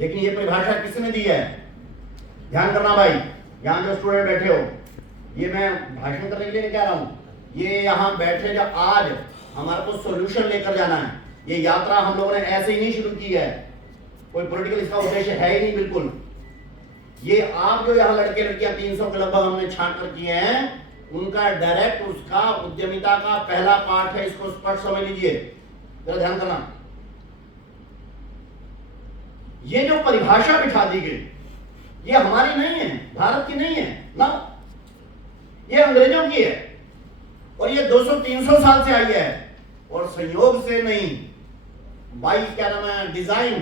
लेकिन ये परिभाषा किसने दी है? ध्यान करना भाई, यहां जो स्टूडेंट बैठे हो, ये मैं भाषण करने के लिए नहीं कह रहा हूं, ये यहां बैठे जो आज हमारे को सॉल्यूशन लेकर जाना है। ये यात्रा हम लोगों ने ऐसे ही नहीं शुरू की है, कोई पॉलिटिकल इसका उद्देश्य है ही नहीं बिल्कुल। ये आप जो यहाँ लड़के लड़कियां 300 के लगभग हमने छांट कर किए हैं, उनका डायरेक्ट उसका उद्यमिता का पहला पार्ट है। इसको स्पष्ट समझ लीजिए, जरा ध्यान करना। ये जो परिभाषा बिठा दी गई, ये हमारी नहीं है, भारत की नहीं है ना, ये अंग्रेजों की है। और ये 200-300 साल से आई है, और संयोग से नहीं, बाई क्या नाम है, डिजाइन,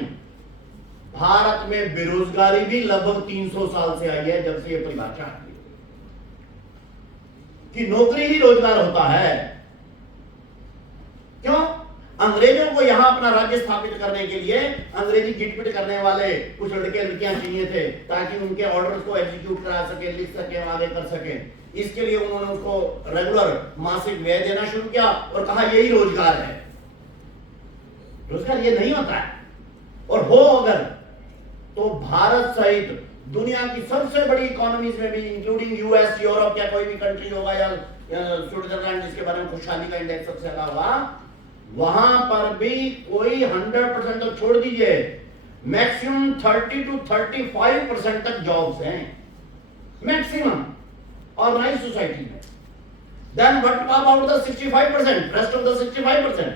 भारत में बेरोजगारी भी लगभग 300 साल से आई है, जब से ये परिभाषा आई कि नौकरी ही रोजगार होता है। क्यों? अंग्रेजों को यहां अपना राज्य स्थापित करने के लिए अंग्रेजी गिटपिट करने वाले कुछ लड़के लड़कियां चाहिए थे, ताकि उनके ऑर्डर्स को एग्जीक्यूट करा सके, लिख सके, आगे कर सके। इसके लिए उन्होंने उसको रेगुलर मासिक व्यय देना शुरू किया और कहा यही रोजगार है। रोजगार ये नहीं होता है, और हो अगर तो भारत सहित दुनिया की सबसे बड़ी इकोनॉमीज में भी, इंक्लूडिंग यूएस, यूरोप या कोई भी कंट्री होगा, या स्विट्जरलैंड जिसके बारे में खुशहाली का इंडेक्स सबसे ज्यादा हुआ, वहां पर भी कोई 100% तो छोड़ दीजिए, मैक्सिमम 30 to 35% तक जॉब्स हैं, मैक्सिमम ऑर्गेनाइज सोसाइटी में। Then what about the 65%, rest of the 65%?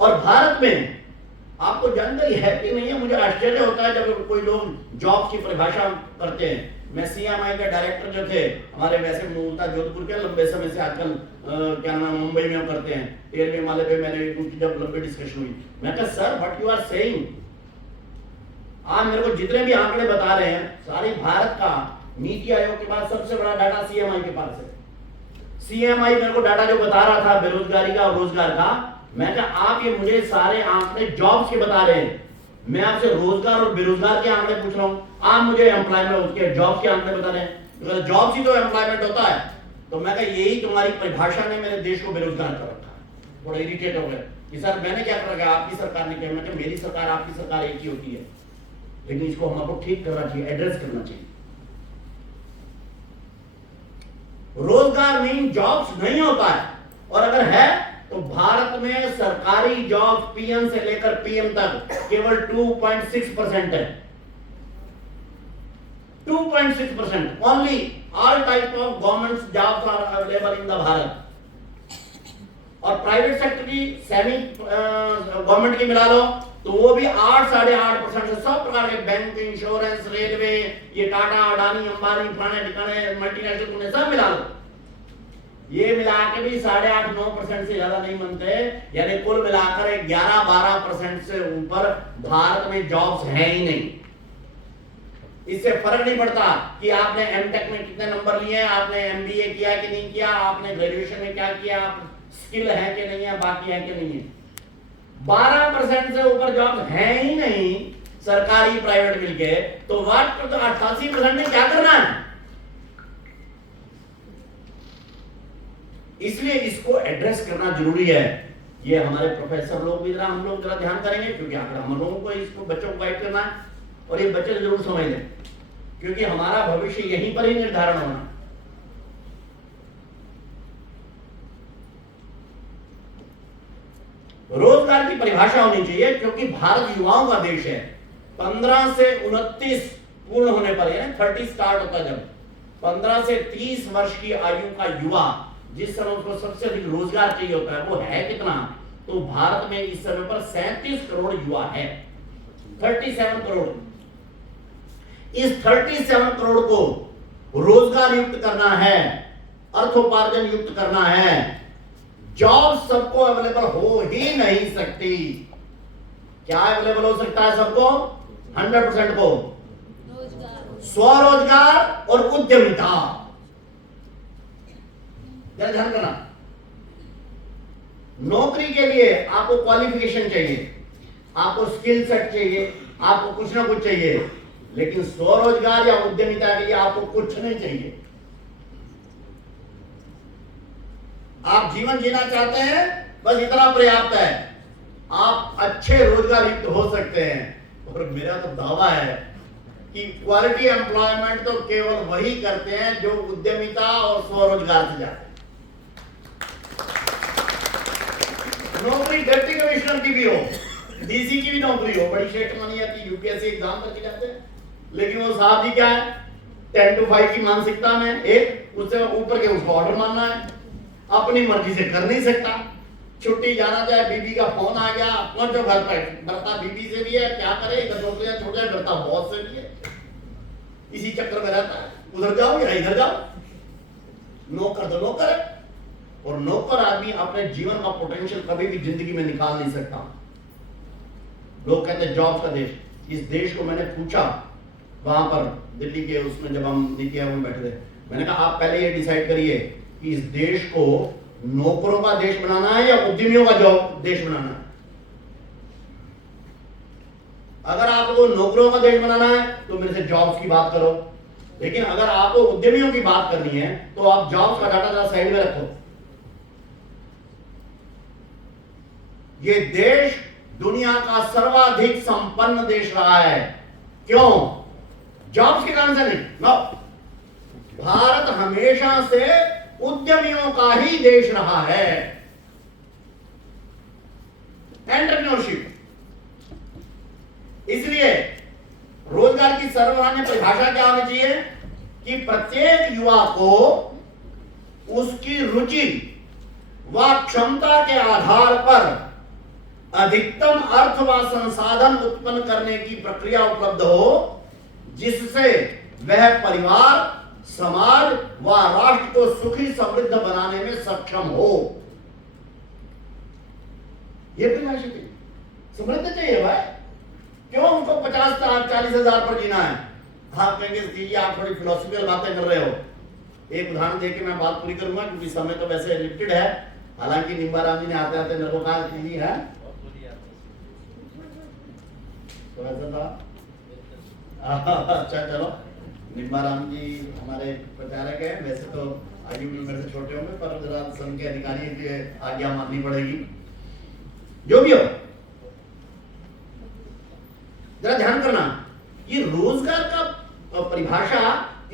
और भारत में आपको जानकारी है कि नहीं है, मुझे आश्चर्य होता है जब कोई लोग जॉब की परिभाषा करते हैं। मैं सीएमआई के डायरेक्टर जो थे हमारे, वैसे मूलतः जोधपुर के, लंबे समय से आजकल क्या नाम मुंबई में हम करते हैं, 13वें माले पे मैंने उनकी जब लंबी डिस्कशन हुई, मैं कहा sir what you are saying, आप मेरे को जितने भी आंकड़े बता रहे हैं, सारी भारत का नीति आयोग के बाद सबसे बड़ा डाटा सीएमआई के पास है। सीएमआई मेरे को डाटा जो बता रहा था बेरोजगारी का और रोजगार का, मैं कहा आप ये मुझे सारे आंकड़े जॉब्स के बता रहे हैं, मैं आपसे रोजगार और बेरोजगार के आंकड़े पूछ रहा हूं, आप मुझे एम्प्लॉयमेंट उसके जॉब्स के आंकड़े बता रहे हैं। जॉब्स ही तो एम्प्लॉयमेंट होता है। तो मैं कहा यही तुम्हारी परिभाषा ने मेरे देश को बेरोजगार कर रखा है। थोड़ा इरिटेट हो गए कि सर मैंने क्या कर रखा, आपकी सरकार ने क्या? मैं कहा मेरी सरकार आपकी सरकार एक ही होती है, लेकिन इसको हमको ठीक करना चाहिए, एड्रेस करना चाहिए। रोजगार मीन जॉब्स नहीं होता है, और अगर है तो भारत में सरकारी जॉब पीएम से लेकर पीएम तक केवल 2.6% है। 2.6% only all type of government jobs are available in the Bharat. और प्राइवेट सेक्टर की, सेमी गवर्नमेंट की मिला लो तो वो भी 8-8.5% से सब प्रकार के, बैंक, इंश्योरेंस, रेलवे, ये टाटा, अडानी, अंबानी, फलाने ठिकाने, मल्टीनेशनल, सब मिला लो, ये मिला के भी 8.5-9% से ज्यादा नहीं बनते। यानी कुल मिलाकर 11-12% से ऊपर भारत में जॉब्स है ही नहीं। इससे फर्क नहीं पड़ता कि आपने एमटेक में कितने नंबर लिए हैं, आपने एमबीए किया कि नहीं किया, आपने ग्रेजुएशन में क्या किया, आप स्किल है कि नहीं है, बाकी है कि नहीं है। 12% से ऊपर जॉब्स है ही नहीं, सरकारी प्राइवेट मिलके, तो वाट 88% ने क्या करना है? इसलिए इसको एड्रेस करना जरूरी है। ये हमारे प्रोफेसर लोग भी जरा, हम लोग जरा ध्यान करेंगे, क्योंकि अगर हम लोगों को इसको बच्चों को गाइड करना है, और ये बच्चे जरूर समझ लें, क्योंकि हमारा भविष्य यहीं पर ही निर्धारण होना। रोजगार की परिभाषा होनी चाहिए, क्योंकि भारत युवाओं का देश है। 15 से 29 पूर्ण होने पर, यानी 30 स्टार्ट होता है जब, 15 से 30 वर्ष की आयु का युवा जिस समय उसको सबसे अधिक रोजगार चाहिए होता है, वो है कितना? तो भारत में इस समय पर 37 करोड़ युवा है, 37 करोड़। इस 37 करोड़ को रोजगार युक्त करना है, अर्थोपार्जन युक्त करना है। जॉब सबको अवेलेबल हो ही नहीं सकती। क्या अवेलेबल हो सकता है सबको? 100% को स्वरोजगार और उद्यमिता। ध्यान करना, नौकरी के लिए आपको क्वालिफिकेशन चाहिए, आपको स्किल सेट चाहिए, आपको कुछ ना कुछ चाहिए, लेकिन स्वरोजगार या उद्यमिता के लिए आपको कुछ नहीं चाहिए। आप जीवन जीना चाहते हैं, बस इतना पर्याप्त है। आप अच्छे रोजगार युक्त हो सकते हैं। और मेरा तो दावा है कि क्वालिटी एम्प्लॉयमेंट तो केवल वही करते हैं जो उद्यमिता और स्वरोजगार से जाते हैं। नौकरी डिप्टी कमिश्नर की भी हो, डीसी की भी नौकरी हो, बड़ी श्रेष्ठ मानी जाती है, यूपीएससी एग्जाम करके जाते हैं, लेकिन वो साहब जी क्या है, 10 to 5 की मानसिकता में, एक उससे ऊपर के उसको ऑर्डर मानना है, अपनी मर्जी से कर नहीं सकता। छुट्टी जाना चाहे, बीबी का फोन आ गया, अपना जो घर पर डरता बीबी से भी है, क्या करे, इधर नौकरियां छोड़ जाए, डरता बॉस से भी है, इसी चक्कर में रहता है, उधर जाओ या इधर जाओ। नौकर तो नौकर है, और नौकर आदमी अपने जीवन का पोटेंशियल कभी भी जिंदगी में निकाल नहीं सकता। लोग कहते हैं जॉब का देश, इस देश को मैंने पूछा वहां पर दिल्ली के उसमें, जब हम नीति आयोग में बैठे थे, मैंने कहा आप पहले ये डिसाइड करिए कि इस देश को नौकरों का देश बनाना है या उद्यमियों का जॉब देश बनाना है। अगर आपको नौकरों का देश बनाना है तो मेरे से जॉब्स की बात करो, लेकिन अगर आपको उद्यमियों की बात करनी है तो आप जॉब्स का डाटा जरा साइड में रखो। ये देश दुनिया का सर्वाधिक संपन्न देश रहा है, क्यों? जॉब्स के कारण से नहीं, नो। भारत हमेशा से उद्यमियों का ही देश रहा है, एंटरप्रेन्योरशिप। इसलिए रोजगार की सर्वसामान्य परिभाषा क्या होनी चाहिए कि प्रत्येक युवा को उसकी रुचि व क्षमता के आधार पर अधिकतम अर्थ व संसाधन उत्पन्न करने की प्रक्रिया उपलब्ध हो, जिससे वह परिवार, समाज व राष्ट्र को सुखी समृद्ध बनाने में सक्षम हो। यह परिभाषा चाहिए, समृद्ध चाहिए भाई। क्यों उनको 50-40 हजार पर जीना है? आप कहेंगे जी आप थोड़ी फिलोसफिकल बातें कर रहे हो। एक उदाहरण देके मैं बात पूरी करूंगा, क्योंकि समय तो वैसे लिमिटेड है। हालांकि निम्बाराम जी ने आते आते मेरे को कहा है तो ऐसा था। अच्छा चलो, निम्बाराम जी हमारे प्रचारक है, वैसे तो आयु में मेरे से छोटे होंगे, पर जरा संघ के अधिकारी की आज्ञा माननी पड़ेगी। जो भी हो, जरा ध्यान करना, ये रोजगार का परिभाषा,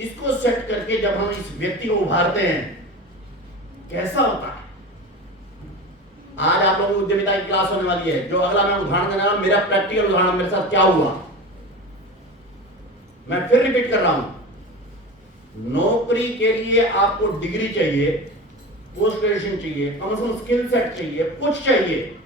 इसको सेट करके जब हम इस व्यक्ति को उभारते हैं, कैसा होता है। आज आप लोगों को उद्यमिता की क्लास होने वाली है। जो अगला मैं उदाहरण देने वाला, मेरा प्रैक्टिकल उदाहरण, मेरे साथ क्या हुआ, मैं फिर रिपीट कर रहा हूं। नौकरी के लिए आपको डिग्री चाहिए, पोस्ट ग्रेजुएशन चाहिए, कम से कम स्किल सेट चाहिए, कुछ चाहिए।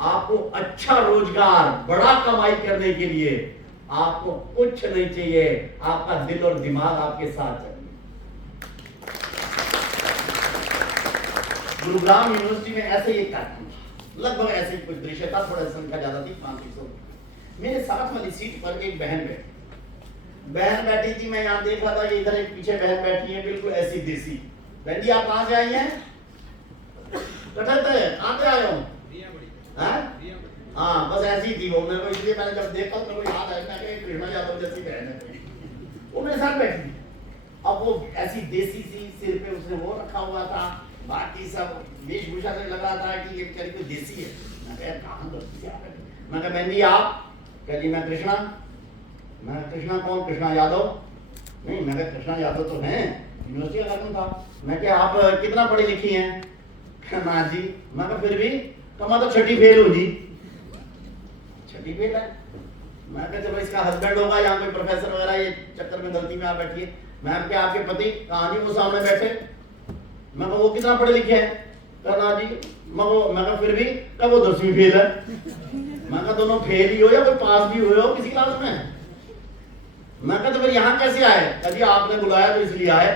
आपको अच्छा रोजगार, बड़ा कमाई करने के लिए आपको कुछ नहीं चाहिए, आपका दिल और दिमाग आपके साथ चाहिए। गुरुग्राम यूनिवर्सिटी में ऐसे ही कार्यक्रम था, लगभग ऐसे ही कुछ दृश्य था, थोड़ा संख्या ज्यादा थी, 500। मेरे साथ वाली सीट पर एक बहन बैठी थी। मैं यहाँ देख रहा था, ये इधर एक पीछे बहन बैठी है, बिल्कुल ऐसी देसी। बहन जी आप कहाँ से आई हैं? कहाँ से आए हो? हाँ, बस ऐसी थी वो। मेरे को इसलिए मैंने जब देखा तो मेरे को याद आया, मैं कृष्णा यादव जैसी बहन है, वो मेरे साथ बैठी थी। अब वो ऐसी देसी सी, सिर पे उसने वो रखा हुआ था, बाकी सब वेशभूषा से लग रहा था कि ये बेचारी कोई देसी है। मैं कहा बहन जी आप? कह जी मैं कृष्णा। मैं कृष्णा कौन? कृष्णा यादव? नहीं, मैं कृष्णा यादव तो हैं, यूनिवर्सिटी का कार्यक्रम था। मैं क्या आप कितना पढ़ी लिखी हैं? ना जी। मैं फिर भी कमा तो छठी फेल हो जी। छठी फेल है? मैं क्या चलो इसका हस्बैंड होगा या कोई प्रोफेसर वगैरह, ये चक्कर में गलती में आप बैठी है। मैं क्या आपके पति? कहाँ जी? वो सामने बैठे। मैं वो कितना पढ़े लिखे हैं? कहना जी मैं फिर भी वो 10वीं फेल है। मैं दोनों फेल ही हो या कोई पास भी हुए हो किसी क्लास में? मैं तो फिर यहाँ कैसे आए? कभी आपने बुलाया तो इसलिए आए।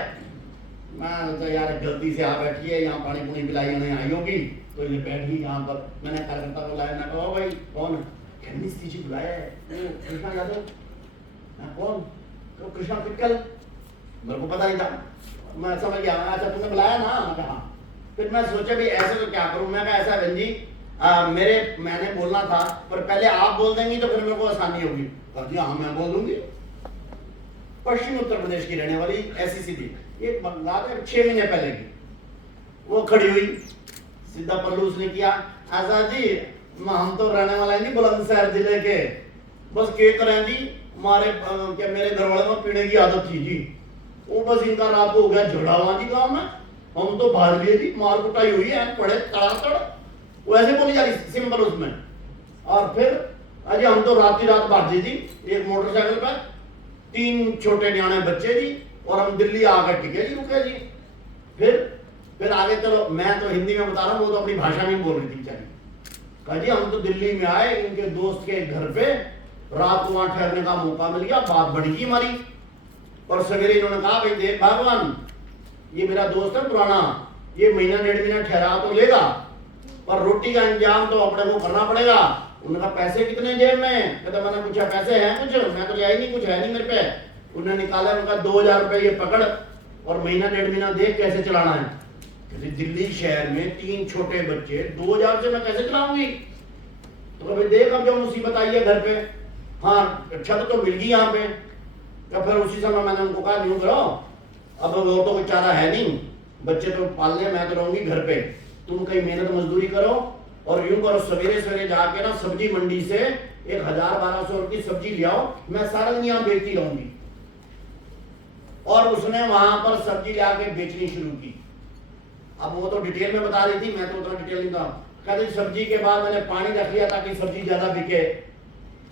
मैं तो यार गलती से आ बैठी है, यहाँ पानी पुनी पिलाई उन्हें आई होगी तो ये बैठ गई यहाँ पर। मैंने कार्यकर्ता को बुलाया, मैं कहा भाई कौन? मिस्त्री जी बुलाया है, कृष्णा यादव। कौन? तो कृष्णा पिक्कल। मेरे को पता नहीं था, मैं समझ गया। अच्छा तुमने बुलाया ना? मैं कहा। फिर मैं सोचा भी ऐसे तो क्या करूं। मैं कहा ऐसा बहन जी मैंने बोलना था, पर पहले आप बोल देंगी तो फिर मेरे को आसानी होगी। जी हाँ मैं बोल दूंगी। पश्चिम उत्तर प्रदेश की रहने वाली ऐसी सी थी, एक बात है 6 महीने पहले की। वो खड़ी हुई सीधा पल्लू उसने किया, आजाद जी हम तो रहने वाले हैं जी बुलंदशहर जिले के, बस के करें जी हमारे क्या मेरे घर वाले में पीने की आदत थी जी, वो बस इनका रात को हो गया झगड़ा हुआ जी गाँव में, हम तो भाग लिए जी, मार कुटाई हुई है, पड़े तड़ातड़, वैसे बोली जा रही सिंपल उसमें। और फिर अजय हम तो रात भागे जी एक मोटरसाइकिल पर, 3 छोटे न्याणे बच्चे जी, और हम दिल्ली आकर टिके जी, रुके जी। फिर आगे चलो, मैं तो हिंदी में बता रहा हूँ, वो तो अपनी भाषा में बोल रही थी बेचारी। कहा जी हम तो दिल्ली में आए इनके दोस्त के घर पे, रात को वहां ठहरने का मौका मिल गया, बात बढ़ी हमारी, और सवेरे इन्होंने कहा भाई देख भगवान ये मेरा दोस्त है पुराना, ये महीना 1.5 महीना ठहरा तो लेगा, पर रोटी का इंतजाम तो अपने को करना पड़ेगा। उन्होंने कहा पैसे कितने जेब में? कहता मैंने पूछा पैसे हैं कुछ? मैं तो लिया ही नहीं, कुछ है नहीं मेरे पे। उन्होंने निकाला, उनका 2000 रुपए ये पकड़, और महीना 1.5 महीना देख कैसे चलाना है। कहते दिल्ली शहर में 3 छोटे बच्चे, 2000 से मैं कैसे चलाऊंगी? तो कभी देख अब जो मुसीबत आई है घर पे, हाँ छत तो मिल गई यहाँ पे। तो फिर उसी समय मैंने उनको कहा यूं करो, अब वो तो कोई चारा है नहीं, बच्चे तो पाल ले, मैं तो रहूंगी घर पे, तुम कहीं मेहनत मजदूरी करो, और यूं करो सवेरे सवेरे जाके ना सब्जी मंडी से 1000-1200 की सब्जी ले आओ, मैं सारा दिन यहाँ बेचती रहूंगी। और उसने वहां पर सब्जी लाके बेचनी शुरू की। अब वो तो डिटेल में बता रही थी, मैं तो उतना डिटेल नहीं था। कहते सब्जी के बाद मैंने पानी रख लिया ताकि सब्जी ज्यादा बिके,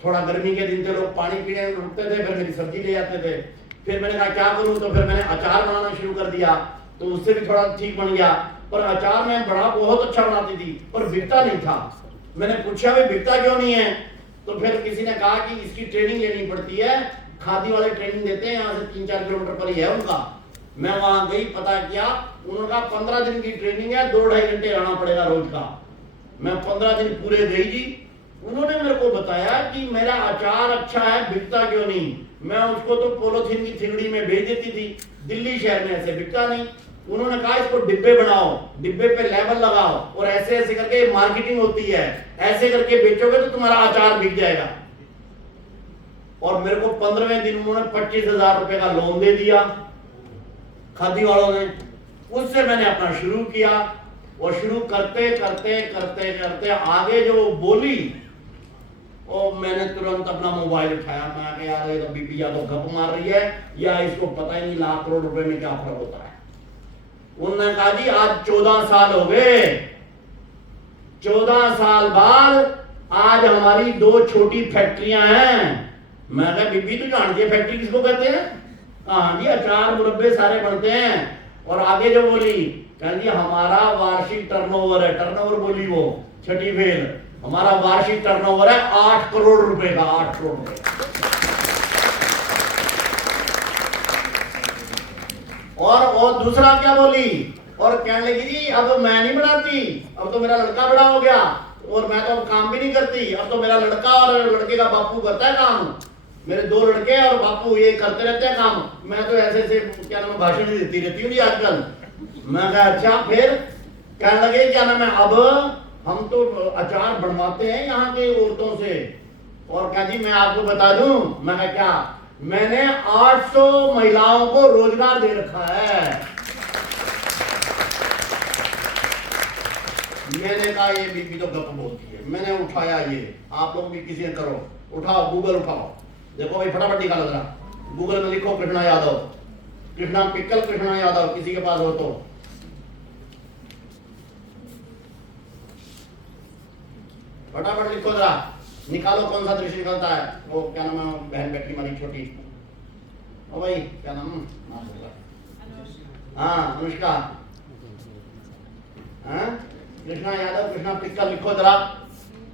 थोड़ा गर्मी के दिन थे लोग पानी पीने रुकते थे, फिर मेरी सब्जी ले जाते थे। फिर मैंने कहा क्या करूं, तो फिर मैंने अचार बनाना शुरू कर दिया, तो उससे भी थोड़ा ठीक बन गया। पर अचार मैं बड़ा बहुत अच्छा बनाती थी, पर बिकता नहीं था। मैंने पूछा भाई बिकता क्यों नहीं है? तो फिर किसी ने कहा कि इसकी ट्रेनिंग लेनी पड़ती है, खादी वाले ट्रेनिंग देते हैं, यहाँ से 3-4 किलोमीटर पर ही है उनका। मैं वहां गई, पता किया, उनका 15 दिन की ट्रेनिंग है, 2-2.5 घंटे रहना पड़ेगा रोज का। मैं 15 दिन पूरे गई जी। उन्होंने मेरे को बताया कि मेरा अचार अच्छा है, बिकता क्यों नहीं? मैं उसको तो पॉलिथीन की थिंगड़ी में भेज देती थी, दिल्ली शहर में ऐसे बिकता नहीं। उन्होंने कहा इसको डिब्बे बनाओ, डिब्बे पे लेबल लगाओ, और ऐसे ऐसे करके मार्केटिंग होती है, ऐसे करके बेचोगे तो तुम्हारा अचार बिक जाएगा। और मेरे को 15वें दिन उन्होंने 25,000 रुपए का लोन दे दिया खादी वालों ने। उससे मैंने अपना शुरू किया, और शुरू करते करते करते करते आगे जो बोली, और मैंने तुरंत अपना मोबाइल उठाया। मैं कहा यार ये तो बीबी या तो गप मार रही है, या इसको पता ही नहीं लाख करोड़ रुपए में क्या फर्क होता है। उन्होंने कहा जी आज 14 साल हो गए, 14 साल बाद आज हमारी 2 छोटी फैक्ट्रियां हैं। मैं कहा बीबी तू जानती है फैक्ट्री किसको कहते हैं? हाँ जी अचार मुरब्बे सारे बनते हैं। और आगे जो बोली, कह जी हमारा वार्षिक टर्नओवर है, टर्नओवर बोली वो छठी फेल, हमारा वार्षिक टर्नओवर है 8 करोड़ रुपए का, 8 करोड़ रुपए। और दूसरा क्या बोली, और कहने लगी जी अब मैं नहीं बनाती, अब तो मेरा लड़का बड़ा हो गया, और मैं तो अब काम भी नहीं करती, अब तो मेरा लड़का और लड़के का बापू करता है काम। मेरे 2 लड़के और बापू ये करते रहते हैं काम, मैं तो ऐसे ऐसे क्या नाम भाषण देती रहती हूँ आजकल। मैं कहा अच्छा। फिर कहने लगे क्या नाम है, अब हम तो अचार बनवाते हैं यहाँ के औरतों से। और क्या जी मैं आपको बता दूं, मैं कहा क्या, मैंने 800 महिलाओं को रोजगार दे रखा है। मैंने कहा ये बीबी तो गप बोलती है। मैंने उठाया, ये आप लोग भी किसी ने करो, उठाओ गूगल उठाओ, देखो भाई फटाफट निकालो जरा, गूगल में लिखो कृष्णा यादव, कृष्णा पिक्कल कृष्णा यादव, किसी के पास हो तो फटाफट लिखो जरा, निकालो कौन सा दृश्य निकलता है। वो क्या नाम है बहन बेटी हमारी छोटी, ओ भाई क्या नाम, हाँ अनुष्का, हाँ कृष्णा यादव, कृष्णा पिक्कल लिखो जरा।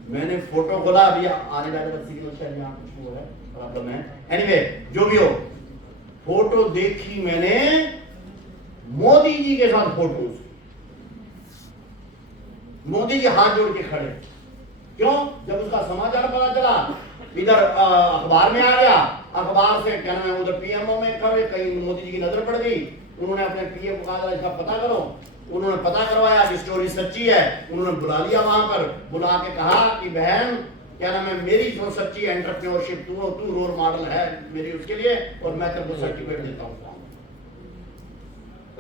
मैंने फोटो खोला, अभी आने जाने का सिग्नल शायद यहाँ कुछ वो है प्रॉब्लम है, एनीवे जो भी हो, फोटो देखी मैंने मोदी जी के साथ फोटो, मोदी जी हाथ जोड़ के खड़े। क्यों? जब उसका समाचार पता चला, इधर अखबार में आ गया, अखबार से क्या नाम है उधर पीएमओ में कहीं मोदी जी की नजर पड़ गई। उन्होंने अपने पीएम को कहा इसका पता करो, उन्होंने पता करवाया कि स्टोरी सच्ची है। उन्होंने बुला लिया वहां पर, बुला के कहा कि बहन क्या नाम है मेरी जो सच्ची एंटरप्रेन्योरशिप, तू रोल मॉडल है मेरी उसके लिए, और मैं तेरे को सर्टिफिकेट देता हूँ।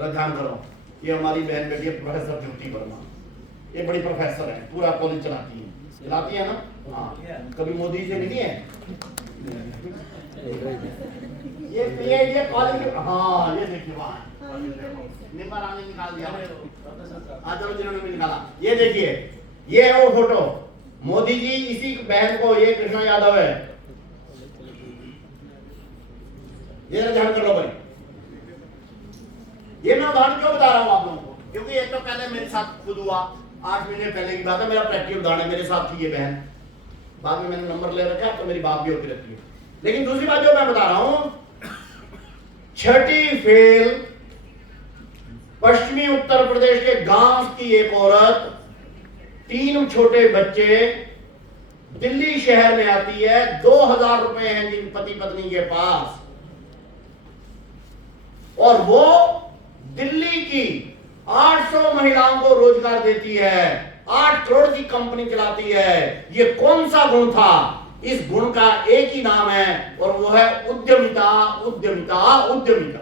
ध्यान करो, ये हमारी बहन बेटी है प्रोफेसर ज्योति वर्मा, ये बड़ी प्रोफेसर है, पूरा कॉलेज चलाती है ना। हाँ, कभी मोदी से मिली है? ये पीएचडी कॉलेज, हाँ ये देखिए वहाँ निम्बा रानी निकाल दिया। हाँ चलो जिन्होंने भी निकाला, ये देखिए ये है वो फोटो, मोदी जी इसी बहन को, ये कृष्णा यादव है, ये ध्यान कर लो भाई। ये मैं उदाहरण क्यों बता रहा हूँ आप लोगों को, क्योंकि एक तो पहले मेरे साथ खुद हुआ, 8 महीने पहले की बात है, मेरा प्रैक्टिकल उदाहरण है, मेरे साथ थी ये बहन, बाद में मैंने नंबर ले रखा, तो मेरी बात भी होती रहती है। लेकिन दूसरी बात जो मैं बता रहा हूं, छठी फेल पश्चिमी उत्तर प्रदेश के गांव की एक औरत, 3 छोटे बच्चे, दिल्ली शहर में आती है, 2000 रुपए हैं जिन पति पत्नी के पास, और वो दिल्ली की 800 महिलाओं को रोजगार देती है, 8 करोड़ की कंपनी चलाती है। ये कौन सा गुण था? इस गुण का एक ही नाम है और वो है उद्यमिता, उद्यमिता, उद्यमिता।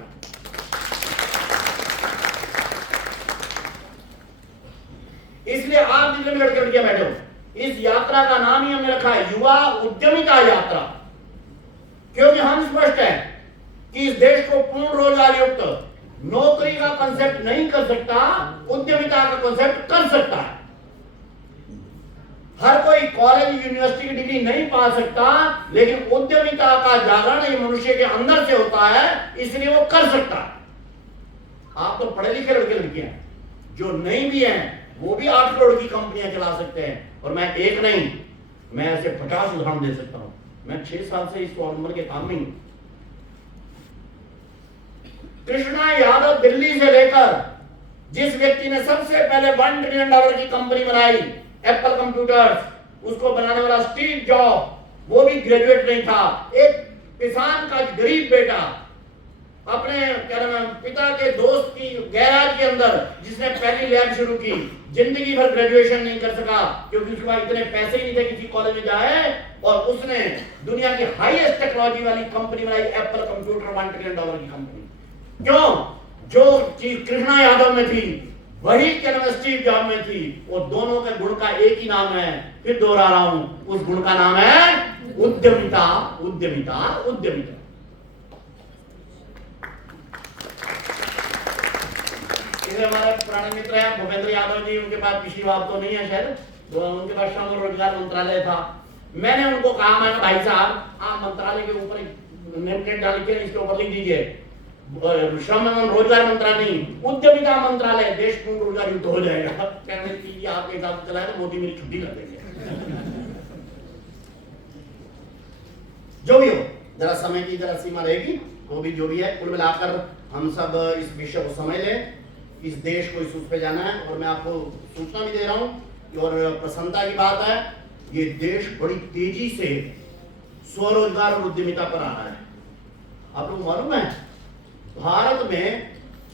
इसलिए आप जितने भी लड़के लड़कियां बैठे हो, इस यात्रा का नाम ही हमने रखा है युवा उद्यमिता यात्रा, क्योंकि हम स्पष्ट है कि इस देश को पूर्ण रोजगार युक्त नौकरी का कंसेप्ट नहीं कर सकता, उद्यमिता का कंसेप्ट कर सकता है। हर कोई कॉलेज यूनिवर्सिटी की डिग्री नहीं पा सकता, लेकिन उद्यमिता का जागरण ये मनुष्य के अंदर से होता है, इसलिए वो कर सकता है। आप तो पढ़े लिखे लड़के लड़कियां, जो नहीं भी हैं वो भी 8 करोड़ की कंपनियां चला सकते हैं, और मैं एक नहीं, मैं ऐसे 50 उदाहरण दे सकता हूं। मैं 6 साल से इस नंबर के काम में हूं। कृष्णा यादव दिल्ली से लेकर जिस व्यक्ति ने सबसे पहले $1 ट्रिलियन की कंपनी बनाई, एप्पल कंप्यूटर्स, उसको बनाने वाला स्टीव जॉब, वो भी ग्रेजुएट नहीं था, एक किसान का गरीब बेटा, अपने क्या नाम है पिता के दोस्त की गैराज के अंदर जिसने पहली लैब शुरू की, जिंदगी भर ग्रेजुएशन नहीं कर सका क्योंकि उसके पास इतने पैसे ही नहीं थे किसी कॉलेज में जाए, और उसने दुनिया की हाईएस्ट टेक्नोलॉजी वाली कंपनी बनाई, एप्पल कंप्यूटर, $1 ट्रिलियन की कंपनी। क्यों? जो चीज कृष्णा यादव में थी वही क्या नाम स्टीव जॉब में थी। वो दोनों के गुण का एक ही नाम है, फिर दोहरा रहा हूं, उस गुण का नाम है उद्यमिता, उद्यमिता, उद्यमिता। इसे हमारे पुराने मित्र हैं भूपेंद्र यादव जी, उनके पास पिछली बात तो नहीं है शायद, तो उनके पास श्रम और रोजगार मंत्रालय था। मैंने उनको कहा, मैंने भाई साहब आप मंत्रालय के ऊपर नेम प्लेट डाल के इसके ऊपर लिख दीजिए श्रम एवं रोजगार मंत्रालय नहीं, उद्यमिता मंत्रालय, देश पूर्ण रोजगार युक्त हो जाएगा। कहने की आपके हिसाब से चलाए तो मोदी मेरी छुट्टी कर देंगे। जो भी हो, जरा समय की जरा सीमा रहेगी, वो भी जो भी है, कुल मिलाकर हम सब इस विषय को समझ लें, इस देश को इस उस पे जाना है। और मैं आपको सूचना भी दे रहा हूं, और प्रसन्नता की बात है, ये देश बड़ी तेजी से स्वरोजगार और उद्यमिता पर आ रहा है। आप लोग मालूम है भारत में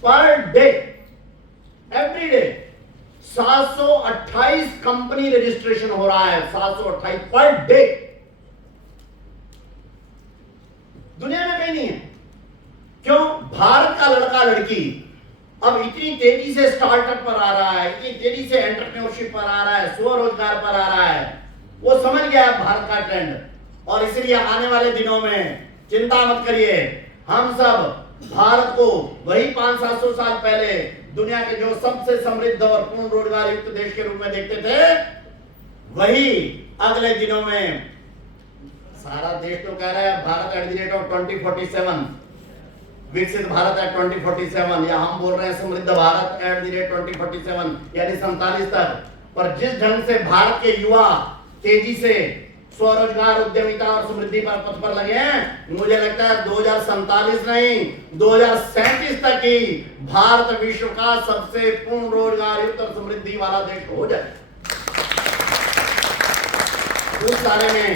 per day, every day 728 company registration हो रहा है, 728 पर डे। दुनिया में कहीं नहीं है। क्यों? भारत का लड़का लड़की अब इतनी तेजी से स्टार्टअप पर आ रहा है, इतनी तेजी से एंटरप्रेन्योरशिप पर आ रहा है, स्वरोजगार पर आ रहा है। वो समझ गया है भारत का ट्रेंड, और इसलिए आने वाले दिनों में चिंता मत करिए, हम सब भारत को वही 500-700 साल पहले दुनिया के जो सबसे समृद्ध और पूर्ण रोजगार युक्त देश के रूप में देखते थे, वही अगले दिनों में सारा देश तो कह रहा है Bharat at the rate of 2047, विकसित भारत एट 2047, या हम बोल रहे हैं समृद्ध भारत एट द रेट 2047 यानी 47 तक। पर जिस ढंग से भारत के युवा तेजी से स्वरोजगार, उद्यमिता और समृद्धि पर पथ पर लगे हैं, मुझे लगता है 2047 नहीं 2037 तक ही भारत विश्व का सबसे पूर्ण रोजगार युक्त और समृद्धि वाला देश हो जाए। उस बारे में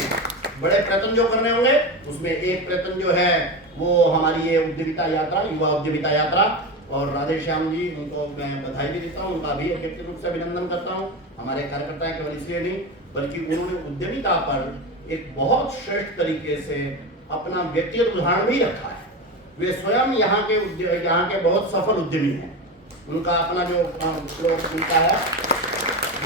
बड़े प्रयत्न जो करने होंगे, उसमें एक प्रयत्न जो है वो हमारी ये उद्यमिता यात्रा, युवा उद्यमिता यात्रा, और राधे श्याम जी उनको मैं बधाई भी देता हूँ, उनका भी व्यक्तिगत रूप से अभिनंदन करता हूँ। हमारे कार्यकर्ता हैं केवल इसलिए नहीं, बल्कि उन्होंने उद्यमिता पर एक बहुत श्रेष्ठ तरीके से अपना व्यक्तिगत उदाहरण भी रखा है। वे स्वयं यहाँ के बहुत सफल उद्यमी हैं। उनका अपना जो उनका है,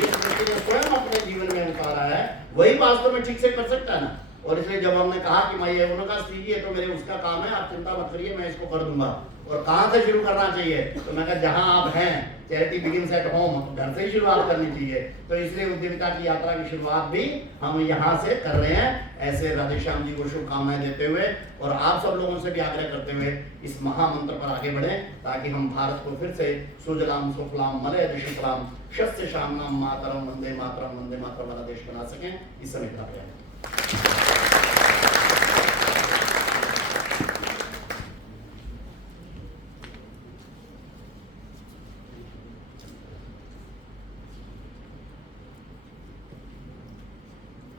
ये व्यक्ति ने स्वयं अपने जीवन में उतारा है वही वास्तव में ठीक से कर सकता है ना। और इसलिए जब हमने कहा कि मैं ये उन्होंने कहा सीजी है तो मेरे उसका काम है, आप चिंता मत करिए, मैं इसको कर दूंगा। और कहाँ से शुरू करना चाहिए, तो मैं कहा जहां आप हैं, चैरिटी बिगिंस एट होम, घर से ही शुरुआत करनी चाहिए। तो इसलिए उद्यमिता की यात्रा की शुरुआत भी हम यहाँ से कर रहे हैं। ऐसे राधेश्याम जी को शुभकामनाएं देते हुए और आप सब लोगों से भी आग्रह करते हुए इस महामंत्र पर आगे बढ़ें, ताकि हम भारत को फिर से सुजलाम सुफलाम मलयज शीतलाम शस्य श्यामलाम मातरम वंदे मातरम वाला देश बना सकें। इस समय का प्रयास।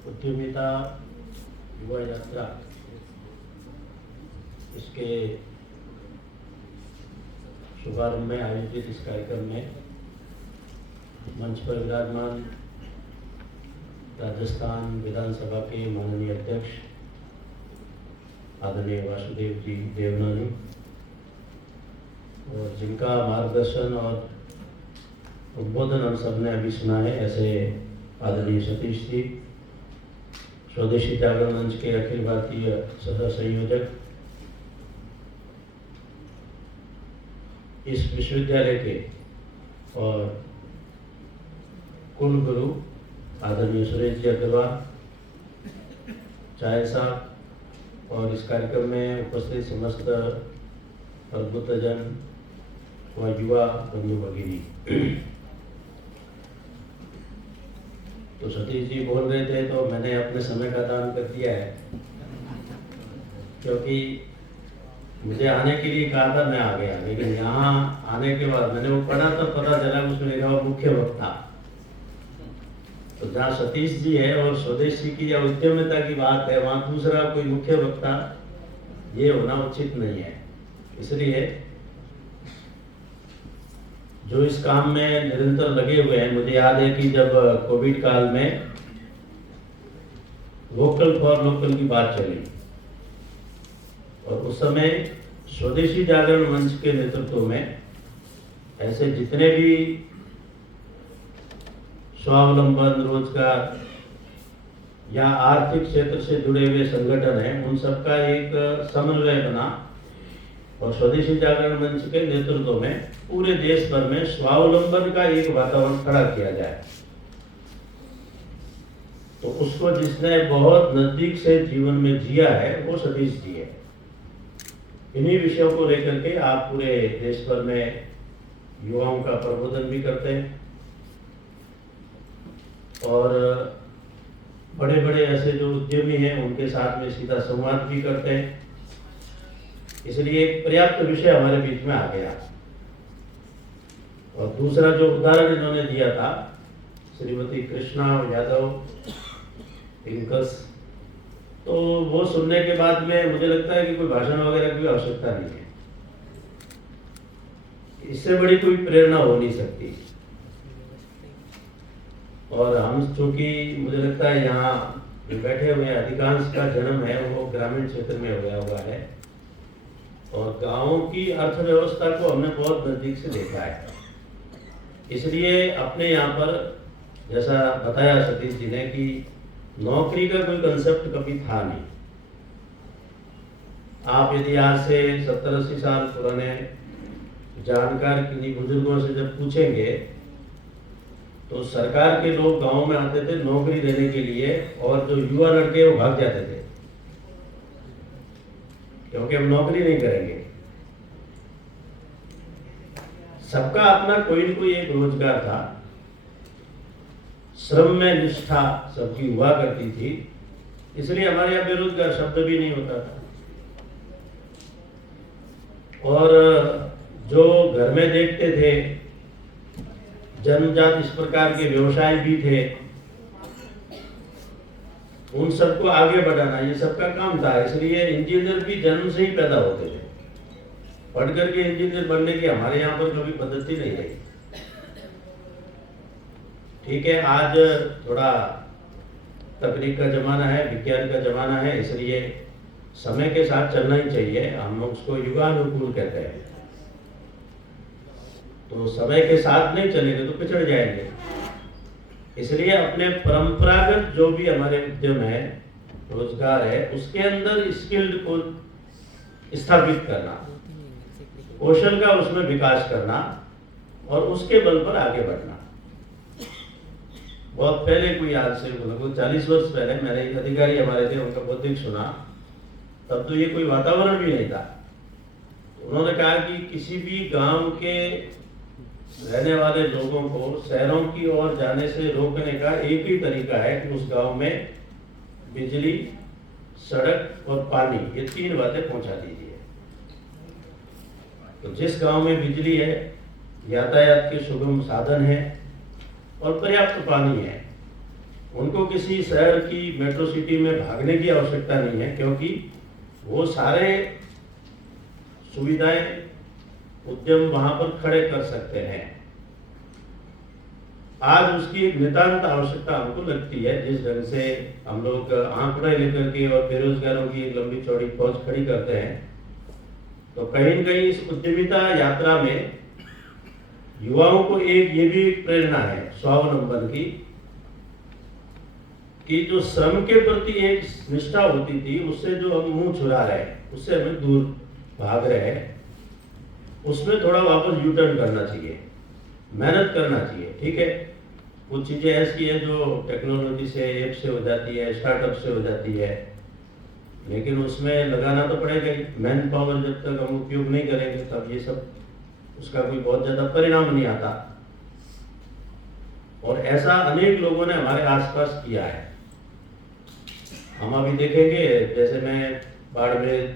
उद्यमिता युवा यात्रा, इसके शुभारंभ में आयोजित इस कार्यक्रम में मंच पर विराजमान राजस्थान विधानसभा के माननीय अध्यक्ष आदरणीय वासुदेव जी देवनानी और जिनका मार्गदर्शन और उद्बोधन हम सब ने अभी सुना है, ऐसे आदरणीय सतीश जी, स्वदेशी जागरण मंच के अखिल भारतीय सह संयोजक, इस विश्वविद्यालय के और कुल गुरु आदरणीय सुरेश जी अग्रवाल, चाय साहब और इस कार्यक्रम में उपस्थित समस्त प्रबुद्धजन व युवा बंधु भगिनी। तो सतीश जी बोल रहे थे तो मैंने अपने समय का दान कर दिया है, क्योंकि मुझे आने के लिए कहा था, मैं आ गया, लेकिन यहाँ आने के बाद मैंने वो पढ़ा तो पता चला उसमें लिखा हुआ मुख्य वक्ता। तो जहाँ सतीश जी है और स्वदेशी की या उद्यमिता की बात है, वहाँ दूसरा कोई मुख्य वक्ता ये होना उचित नहीं है। इसलिए जो इस काम में निरंतर लगे हुए हैं, मुझे याद है कि जब कोविड काल में वोकल फॉर लोकल की बात चली और उस समय स्वदेशी जागरण मंच के नेतृत्व में ऐसे जितने भी स्वावलंबन, रोजगार या आर्थिक क्षेत्र से जुड़े हुए संगठन हैं, उन सबका एक समन्वय बना और स्वदेशी जागरण मंच के नेतृत्व में पूरे देश भर में स्वावलंबन का एक वातावरण खड़ा किया जाए। तो उसको जिसने बहुत नजदीक से जीवन में जिया है वो सतीश जी है। इन्हीं विषयों को लेकर के आप पूरे देश भर में युवाओं का प्रबोधन भी करते हैं और बड़े बड़े ऐसे जो उद्यमी हैं उनके साथ में सीधा संवाद भी करते हैं। इसलिए एक पर्याप्त विषय हमारे बीच में आ गया। और दूसरा जो उदाहरण इन्होंने दिया था, श्रीमती कृष्णा यादव पिंकस, तो वो सुनने के बाद में मुझे लगता है कि कोई भाषण वगैरह की आवश्यकता नहीं है, इससे बड़ी कोई प्रेरणा हो नहीं सकती। और हम चूंकि मुझे लगता है यहाँ बैठे हुए अधिकांश का जन्म है वो ग्रामीण क्षेत्र में होया हुआ है और गांवों की अर्थव्यवस्था को हमने बहुत नजदीक से देखा है। इसलिए अपने यहाँ पर जैसा बताया सतीश जी ने कि नौकरी का कोई कंसेप्ट कभी था नहीं। आप यदि आज से 70-80 साल पुराने जानकार किन्हीं बुजुर्गों से जब पूछेंगे तो सरकार के लोग गांव में आते थे नौकरी देने के लिए और जो युवा लड़के वो भाग जाते थे क्योंकि हम नौकरी नहीं करेंगे। सबका अपना कोई न कोई एक रोजगार था, श्रम में निष्ठा सबकी हुआ करती थी, इसलिए हमारे यहाँ बेरोजगार शब्द भी नहीं होता था। और जो घर में देखते थे जन्मजात इस प्रकार के व्यवसाय भी थे, उन सबको आगे बढ़ाना ये सबका काम था। इसलिए इंजीनियर भी जन्म से ही पैदा होते थे, पढ़ करके इंजीनियर बनने की हमारे यहाँ पर कभी पद्धति नहीं रही। ठीक है, आज थोड़ा तकनीक का जमाना है, विज्ञान का जमाना है, इसलिए समय के साथ चलना ही चाहिए। हम उसको युगानुकूल कहते हैं। तो समय के साथ नहीं चलेंगे तो पिछड़ जाएंगे। इसलिए अपने परंपरागत जो भी हमारे उद्यम है, रोजगार है, उसके अंदर स्किल्ड को स्थापित करना, कौशल का उसमें विकास करना और उसके बल पर आगे बढ़ना। बहुत पहले, कोई आज से लगभग 40 वर्ष पहले, मेरे एक अधिकारी हमारे थे, उनका बौद्धिक सुना, तब तो ये कोई वातावरण भी नहीं था। उन्होंने कहा कि किसी भी गांव के रहने वाले लोगों को शहरों की ओर जाने से रोकने का एक ही तरीका है कि उस गांव में बिजली, सड़क और पानी, ये 3 बातें पहुंचा दीजिए। तो जिस गांव में बिजली है, यातायात के सुगम साधन है और पर्याप्त पानी है, उनको किसी शहर की मेट्रो सिटी में भागने की आवश्यकता नहीं है, क्योंकि वो सारे सुविधाएं, उद्यम वहां पर खड़े कर सकते हैं। आज उसकी एक नितांत आवश्यकता हमको लगती है। जिस ढंग से हम लोग आंकड़े लेकर के और बेरोजगारों की एक लंबी चौड़ी फौज खड़ी करते हैं, तो कहीं न कहीं इस उद्यमिता यात्रा में युवाओं को एक ये भी प्रेरणा है स्वावलंबन की, कि जो श्रम के प्रति एक निष्ठा होती थी, उससे जो हम मुंह छुड़ा रहे हैं, उससे हमें दूर भाग रहे हैं, उसमें थोड़ा वापस यू टर्न करना चाहिए, मेहनत करना चाहिए। ठीक है, कुछ चीजें ऐसी है जो टेक्नोलॉजी से, ऐप से हो जाती है, स्टार्टअप से हो जाती है, लेकिन उसमें लगाना तो पड़ेगा ही। मैन पावर जब तक हम उपयोग नहीं करेंगे, तब ये सब उसका कोई बहुत ज्यादा परिणाम नहीं आता। और ऐसा अनेक लोगों ने हमारे आसपास किया है। हम अभी देखेंगे, जैसे मैं बाड़मेर,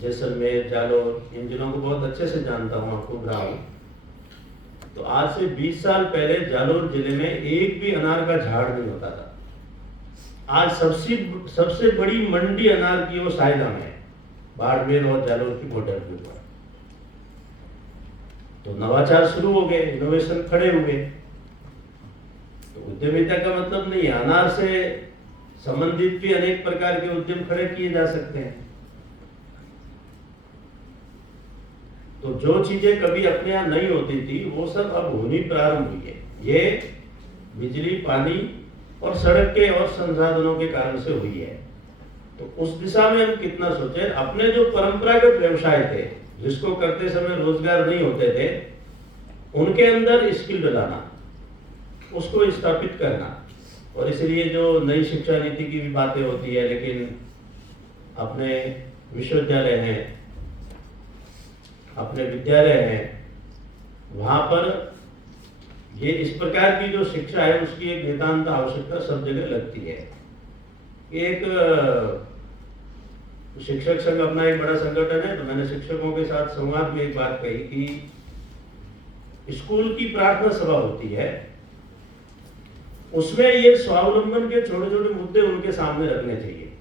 जैसलमेर, जालोर, इन जिलों को बहुत अच्छे से जानता हूँ, आपको रहा हूँ। तो आज से 20 साल पहले जालोर जिले में एक भी अनार का झाड़ नहीं होता था। आज सबसे बड़ी मंडी अनार की वो सायदा में है, बाड़मेर और जालोर की बॉर्डर के ऊपर। तो नवाचार शुरू हो गए, इनोवेशन खड़े हुए। तो उद्यमिता का मतलब नहीं है, अनार से संबंधित भी अनेक प्रकार के उद्यम खड़े किए जा सकते हैं। तो जो चीजें कभी अपने यहाँ नहीं होती थी, वो सब अब होनी प्रारंभ हुई है। ये बिजली, पानी और सड़क के और संसाधनों के कारण से हुई है। तो उस दिशा में हम कितना सोचे। अपने जो परंपरागत व्यवसाय थे, जिसको करते समय रोजगार नहीं होते थे, उनके अंदर स्किल लाना, उसको स्थापित करना। और इसलिए जो नई शिक्षा नीति की भी बातें होती है, लेकिन अपने विश्वविद्यालय हैं, अपने विद्यालय हैं, वहां पर ये इस प्रकार की जो शिक्षा है, उसकी एक नितांत आवश्यकता सब जगह लगती है। एक शिक्षक संघ अपना एक बड़ा संगठन है, तो मैंने शिक्षकों के साथ संवाद में एक बात कही कि स्कूल की प्रार्थना सभा होती है, उसमें ये स्वावलंबन के छोटे छोटे मुद्दे उनके सामने रखने चाहिए।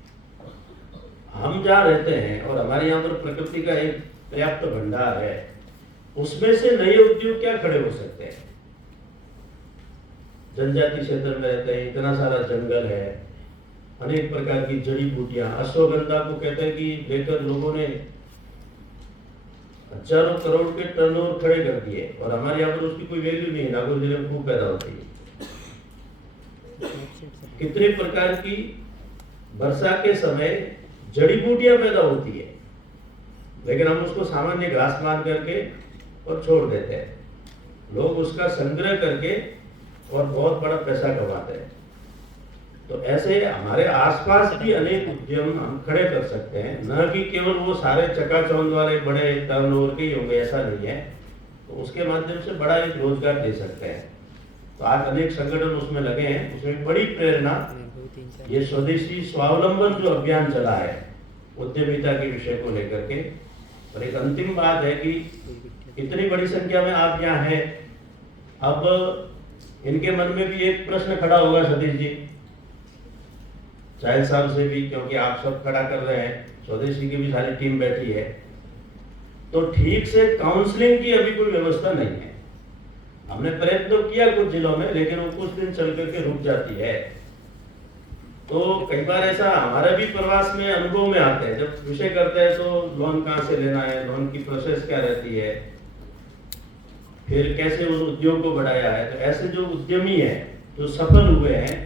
हम जहाँ रहते हैं और हमारे यहाँ पर प्रकृति का एक पर्याप्त भंडार है, उसमें से नए उद्योग क्या खड़े हो सकते हैं। जनजाति क्षेत्र में रहते हैं, इतना सारा जंगल है, अनेक प्रकार की जड़ी बूटियां, अश्वगंधा को कहते हैं कि लेकर लोगों ने हजारों करोड़ के टर्नओवर खड़े कर दिए, और हमारे यहाँ पर उसकी कोई वैल्यू नहीं है। नागौर जिले में खूब पैदा होती है। कितने प्रकार की वर्षा के समय जड़ी बूटियां पैदा होती है, लेकिन हम उसको सामान्य घास मान करके और छोड़ देते हैं। लोग उसका संग्रह करके और बहुत बड़ा पैसा कमाते हैं। तो ऐसे हमारे आसपास भी अनेक उद्यम हम खड़े कर सकते हैं, न कि केवल वो सारे चकाचौंध वाले बड़े टर्नओवर के ही होंगे, ऐसा नहीं है। तो उसके माध्यम से बड़ा एक रोजगार दे सकते हैं। तो आज अनेक संगठन उसमें लगे हैं। उसमें बड़ी प्रेरणा ये स्वदेशी स्वावलंबन जो अभियान चला है उद्यमिता के विषय को लेकर के। और एक अंतिम बात है कि इतनी बड़ी संख्या में आप यहाँ हैं, अब इनके मन में भी एक प्रश्न खड़ा होगा सतीश जी, चाहे साहब से भी, क्योंकि आप सब खड़ा कर रहे हैं, स्वदेशी की भी सारी टीम बैठी है। तो ठीक से काउंसलिंग की अभी कोई व्यवस्था नहीं है। हमने प्रयत्न किया कुछ जिलों में, लेकिन वो कुछ दिन चल करके रुक जाती है। तो कई बार ऐसा हमारे भी प्रवास में अनुभव में आते हैं, जब विषय करते हैं तो लोन कहाँ से लेना है, लोन की प्रोसेस क्या रहती है, फिर कैसे उस उद्योग को बढ़ाया है। तो ऐसे जो उद्यमी है जो सफल हुए हैं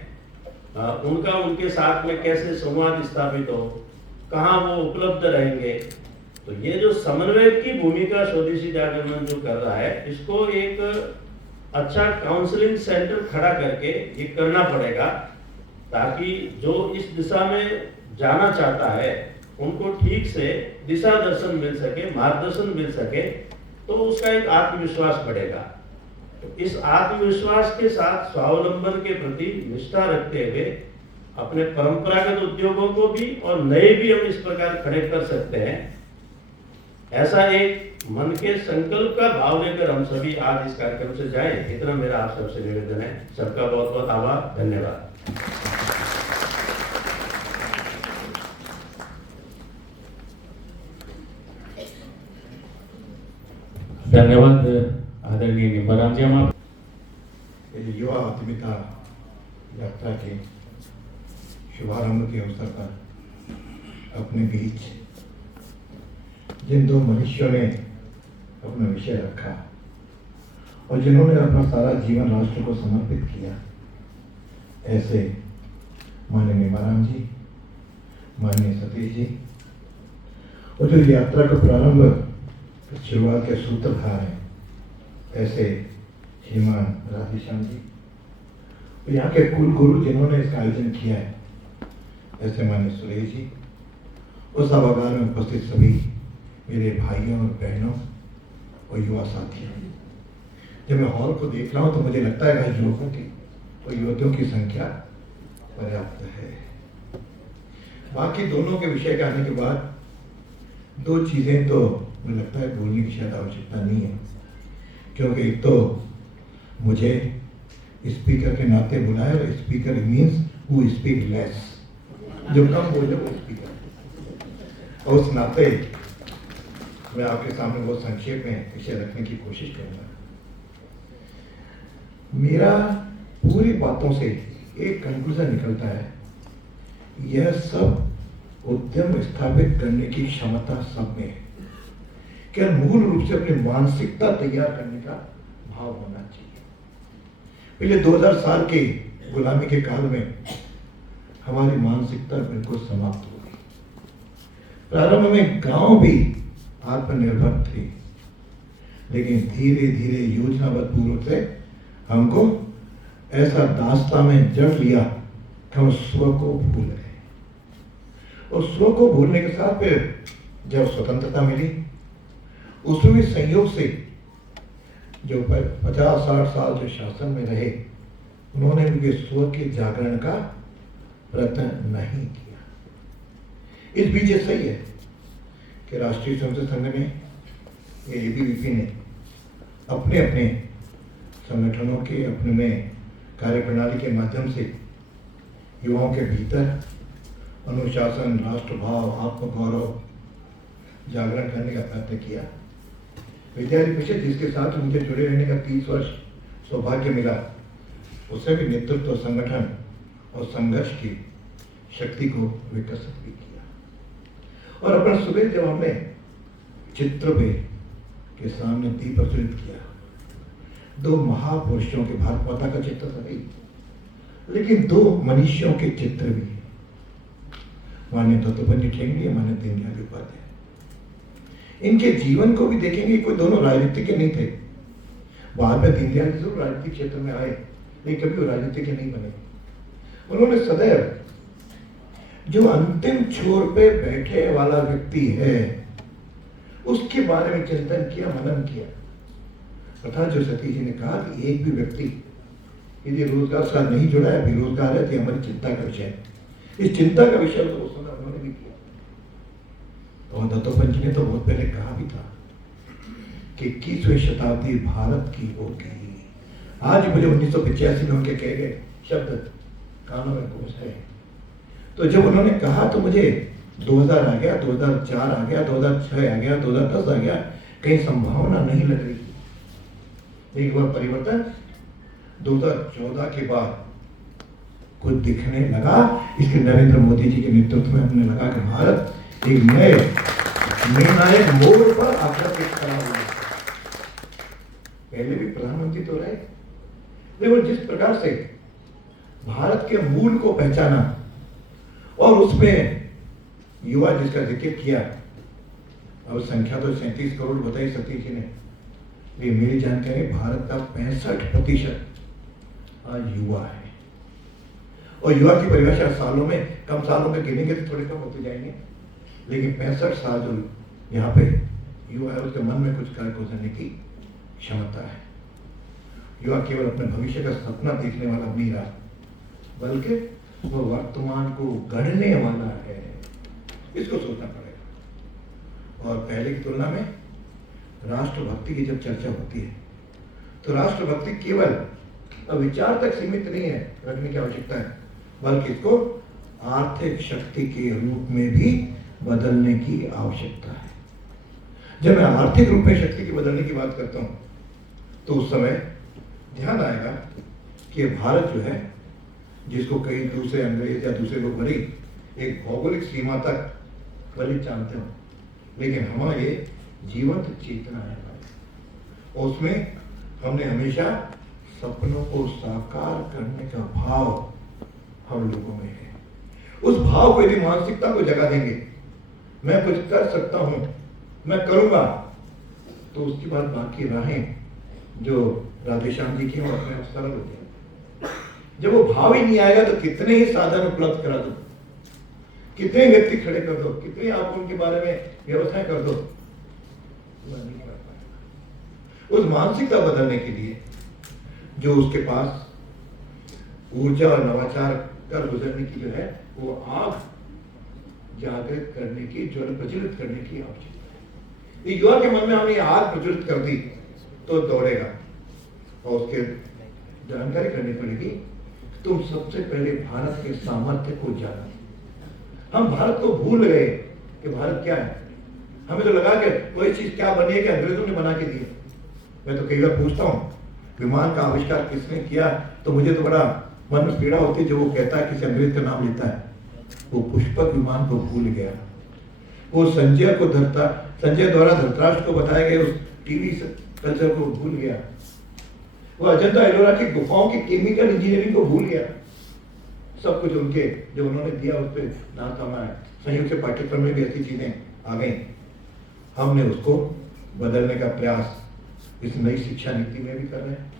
उनका उनके साथ में कैसे संवाद स्थापित हो, कहाँ वो उपलब्ध रहेंगे। तो ये जो समन्वय की भूमिका स्वदेशी जागरण मंच जो कर रहा है, इसको एक अच्छा काउंसलिंग सेंटर खड़ा करके ये करना पड़ेगा, ताकि जो इस दिशा में जाना चाहता है उनको ठीक से दिशा दर्शन मिल सके, मार्गदर्शन मिल सके, तो उसका एक आत्मविश्वास बढ़ेगा। तो इस आत्मविश्वास के साथ स्वावलंबन के प्रति निष्ठा रखते हुए अपने परंपरागत उद्योगों को भी और नए भी हम इस प्रकार खड़े कर सकते हैं। ऐसा एक मन के संकल्प का भाव लेकर हम सभी आज इस कार्यक्रम से जाएं, इतना मेरा आप सबसे निवेदन है। सबका बहुत बहुत आभार, धन्यवाद। धन्यवाद आदरणीय निम्बाराम जी। हम युवा आत्मिकता यात्रा के शुभारंभ के अवसर पर अपने बीच जिन दो मनुष्यों ने अपना विषय रखा और जिन्होंने अपना सारा जीवन राष्ट्र को समर्पित किया, ऐसे माननीय निम्बाराम जी, माननीय सतीश जी, और जो यात्रा का प्रारंभ शुरुआत के सूत्रधार हैं, ऐसे श्रीमान राधेश्याम जी, और यहाँ के कुल गुरु जिन्होंने इसका आयोजन किया है, ऐसे माननीय सुरेश जी, और सभागार में उपस्थित सभी मेरे भाइयों और बहनों और युवा साथियों। जब मैं हॉल को देख रहा हूँ तो मुझे लगता है कि युवकों की और युवतियों की संख्या पर्याप्त है। बाकी दोनों के विषय के आने के बाद दो चीज़ें तो मुझे लगता है बोलने की शायद आवश्यकता नहीं है, क्योंकि एक तो मुझे स्पीकर के नाते बुलाया, और speaker means who speak less, जो कम बोले वो स्पीकर। और उस नाते मैं आपके सामने बहुत संक्षेप में विषय रखने की कोशिश करूंगा। मेरा पूरी बातों से एक कंक्लूजन निकलता है, यह सब उद्यम स्थापित करने की क्षमता सब में है, क्या मूल रूप से अपनी मानसिकता तैयार करने का भाव होना चाहिए। पहले 2000 साल के गुलामी के काल में हमारी मानसिकता बिल्कुल समाप्त हो गई। प्रारंभ में गांव भी आत्मनिर्भर थे, लेकिन धीरे धीरे योजनाबद्ध पूर्वक से हमको ऐसा दास्ता में जड़ लिया कि हम स्व को भूल गए, और स्व को भूलने के साथ फिर जब स्वतंत्रता मिली, उसमें भी संयोग से जो 50-60 साल जो शासन में रहे, उन्होंने भी स्व के जागरण का प्रयत्न नहीं किया। इस बीच सही है कि राष्ट्रीय स्वयंसेवक संघ ने, एबीवीपी ने अपने अपने संगठनों के अपने कार्यप्रणाली के माध्यम से युवाओं के भीतर अनुशासन, राष्ट्रभाव, आत्मगौरव जागरण करने का प्रयत्न किया। विद्यार्थी परिषद, जिसके साथ मुझे जुड़े रहने का 30 वर्ष सौभाग्य मिला, उससे भी नेतृत्व, संगठन और संघर्ष की शक्ति को विकसित भी किया। और अपन सुबह जब हमने चित्र पे के सामने दीप प्रज्वलित किया, दो महापुरुषों के, भारत माता का चित्र तो नहीं, लेकिन दो मनुष्यों के चित्र भी हैं, माननीय दत्तोपंत ठेंगड़ी, माननीय दीनदयाल उपाध्याय। इनके जीवन को भी देखेंगे, कोई दोनों राजनीति के नहीं थे। बाद में दीनदयाल जी जरूर राजनीतिक क्षेत्र में आए, लेकिन कभी वो राजनीति के नहीं बने। उन्होंने सदैव जो अंतिम छोर पे बैठे वाला व्यक्ति है, उसके बारे में चिंतन किया, मनन किया। अर्थात जो सतीश जी ने कहा कि एक भी व्यक्ति यदि रोजगार से नहीं जुड़ा है, बेरोजगार है, तो हमारी चिंता का विषय है। इस चिंता का विषय तो उस समय उन्होंने भी किया। और दत्तोपंत जी ने तो बहुत पहले कहा भी था कि 21वीं शताब्दी भारत की होगी। आज मुझे 1985 में उनके कहे गए शब्द कानों में गूंज रहे हैं। तो जब उन्होंने कहा तो मुझे 2000 आ गया, 2004 आ गया, 2006 आ गया, 2010 आ गया, कहीं संभावना नहीं लग रही। एक बार परिवर्तन 2014 के बाद कुछ दिखने लगा। इसके नरेंद्र मोदी जी के नेतृत्व में हमने लगा कि भारत एक नए निर्णायक मोड़ पर आकर के खड़ा हुआ। पहले भी प्रधानमंत्री तो रहे, लेकिन जिस प्रकार से भारत के मूल को पहचाना और उसमें युवा जिसका जिक्र किया, अब संख्या तो 37 करोड़ बताई सतीश जी ने, लेकिन मेरी जानकारी भारत का 65% आज युवा है। और युवा की परिभाषा सालों में, कम सालों में गिनेंगे तो थोड़े कम होते जाएंगे, लेकिन 65 साल जो यहाँ पे युवा है उसके मन में कुछ कर गुजरने की क्षमता है। युवा केवल अपने भविष्य का सपना देखने वाला नहीं रहा, बल्कि वो वर्तमान को गढ़ने वाला है, इसको सोचना पड़ेगा। और पहले की तुलना में राष्ट्रभक्ति की जब चर्चा होती है तो राष्ट्रभक्ति केवल विचार तक सीमित नहीं है, रखने की आवश्यकता है, बल्कि इसको आर्थिक शक्ति के रूप में भी बदलने की आवश्यकता है। जब मैं आर्थिक रूप में शक्ति की बदलने की बात करता हूं तो उस समय ध्यान आएगा कि भारत जो है, जिसको कई दूसरे अंग्रेज या दूसरे लोग भले एक भौगोलिक सीमा तक भले जानते हो, लेकिन हमारा ये जीवंत चेतना है और उसमें हमने हमेशा सपनों को साकार करने का भाव हम लोगों में है। उस भाव को यदि मानसिकता को जगा देंगे, मैं कुछ कर सकता हूं, मैं करूंगा, तो उसके बाद बाकी राहें जो राधेश्याम जी की अपने आप सरल हो गया। जब वो भाव ही नहीं आएगा तो कितने ही साधन उपलब्ध करा दो, कितने व्यक्ति खड़े कर दो, कितने आप उनके बारे में व्यवस्थाएं कर दो, नहीं कर पाएगा। उस मानसिकता बदलने के लिए जो उसके पास ऊर्जा और नवाचार कर गुजरने की जो है वो आग जागृत करने की, ज्वल प्रज्वलित करने की आवश्यकता है। युवा के मन में हमने आग प्रज्वलित कर दी तो दौड़ेगा और उसके जानकारी करनी पड़ेगी। तुम सबसे पहले भारत के सामर्थ्य को जाना। हम भारत को भूल गए कि भारत क्या है। हमें तो लगा कि कोई चीज क्या बनी है कि अंग्रेजों ने बना के दी। मैं तो कई बार पूछता हूँ विमान का आविष्कार किसने किया, तो मुझे तो बड़ा मन में पीड़ा होती है जो वो कहता है किसी अंग्रेज का नाम लेता है। वो पुष्पक विमान को भूल गया, वो संजय द्वारा धृतराष्ट्र को बताए गए उस टीवी कल्चर को भूल गया, वो अजंता एलोरा की गुफाओं की केमिकल इंजीनियरिंग को भूल गया। सब कुछ उनके जो उन्होंने दिया उस पर नाकामा है। संयुक्त से पाठ्यक्रम में भी ऐसी चीजें आ गई। हमने उसको बदलने का प्रयास इस नई शिक्षा नीति में भी कर रहे हैं,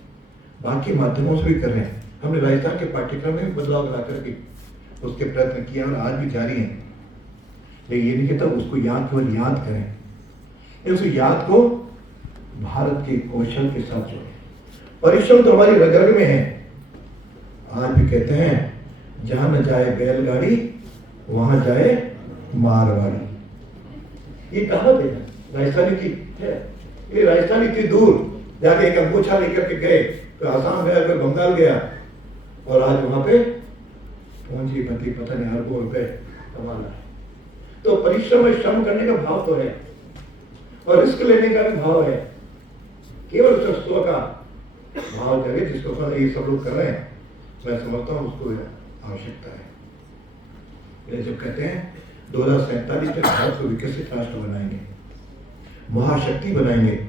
बाकी माध्यमों से भी कर रहे हैं। हमने राजस्थान के पाठ्यक्रम में भी बदलाव ला करके उसके प्रयत्न किया और आज भी जारी हैं। लेकिन ये नहीं कहता उसको केवल याद करें, उस याद को भारत के कौशल के साथ जोड़ें। परिश्रम तो हमारी रग रग में है। आज भी कहते हैं जहां न जाए बैलगाड़ी वहां जाए मारवाड़ी। ये कहावत है राजस्थानी की है। ये राजस्थानी इतनी दूर जाके एक अंगोछा लेकर के गए, तो आसाम गया, फिर बंगाल गया, और आज वहां पे पूंजीपति पता नहीं अरबों रुपए कमा रहा है। तो परिश्रम में श्रम करने का भाव तो है और रिस्क लेने का भी भाव है। केवल स्व का भाव जगे जिसको ये सब लोग कर रहे हैं, मैं समझता हूँ उसको आवश्यकता है। जब कहते हैं 2047 तक भारत को विकसित राष्ट्र बनाएंगे, महाशक्ति बनाएंगे,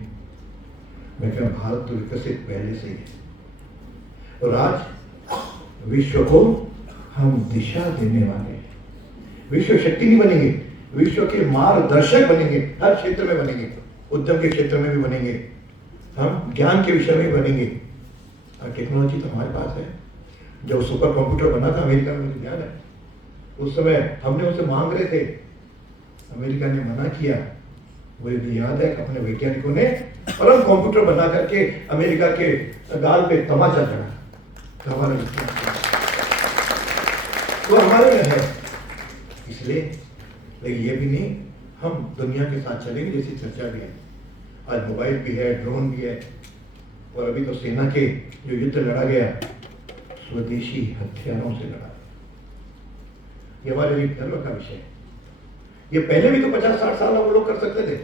मैं कहूँ भारत तो विकसित पहले से ही है और आज विश्व को हम दिशा देने वाले हैं। विश्व शक्ति नहीं बनेंगे, विश्व के मार्गदर्शक बनेंगे। हर क्षेत्र में बनेंगे, उद्यम के क्षेत्र में भी बनेंगे, हम ज्ञान के विषय में बनेंगे। और टेक्नोलॉजी तो हमारे पास है। जब सुपर कंप्यूटर बना था अमेरिका में, मुझे याद है उस समय हमने उसे मांग रहे थे, अमेरिका ने मना किया। मुझे भी याद है कि अपने वैज्ञानिकों ने परम कंप्यूटर बना करके अमेरिका के गाल पे तमाचा चढ़ा। हमारे वो हमारे में है, इसलिए लेकिन ये भी नहीं हम दुनिया के साथ चलेंगे जैसी चर्चा भी है। आज मोबाइल भी है, ड्रोन भी है, और अभी तो सेना के जो युद्ध लड़ा गया स्वदेशी हथियारों से लड़ा। ये हमारे लिए गर्व का विषय है। ये पहले भी तो 50-60 साल वो लोग कर सकते थे,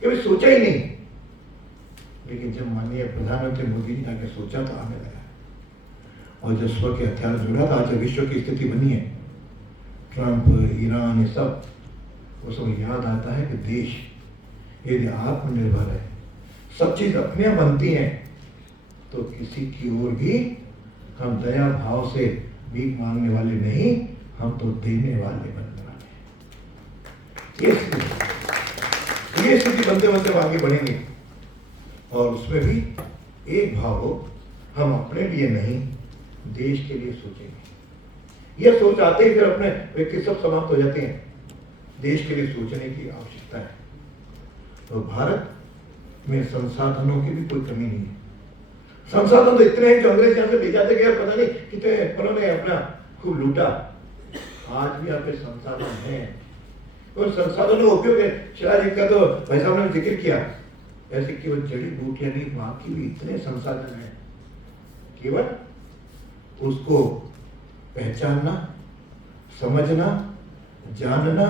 कभी सोचा ही नहीं। लेकिन जब माननीय प्रधानमंत्री मोदी ने आके सोचा तो आने लगा, और जब स्व के हथियार जुड़ा था, आज विश्व की स्थिति बनी है, ट्रंप, ईरान, ये सब, वो सब याद आता है कि देश यदि आत्मनिर्भर है, सब चीज अपने यहाँ बनती हैं, तो किसी की ओर भी हम दया भाव से भीख मांगने वाले नहीं, हम तो देने वाले बनने वाले हैं। ये स्थिति बनते बनते हम आगे बढ़ेंगे। और उसमें भी एक भाव हो, हम अपने लिए नहीं देश के लिए सोचेंगे। यह सोच आते ही फिर अपने व्यक्ति सब समाप्त हो जाते हैं। देश के लिए सोचने की आवश्यकता है। तो भारत में संसाधनों की भी कोई कमी नहीं है। संसाधन तो इतने हैं जो अंग्रेज यहाँ से ले जाते गए, पता नहीं कितने उन्होंने अपना खूब लूटा। आज भी यहाँ पे संसाधन है और संसाधनों का उपयोग है। शिलाजीत का तो भाई साहब ने जिक्र किया, ऐसे केवल जड़ी बूटियां नहीं, बाकी भी इतने संसाधन हैं। केवल उसको पहचानना, समझना, जानना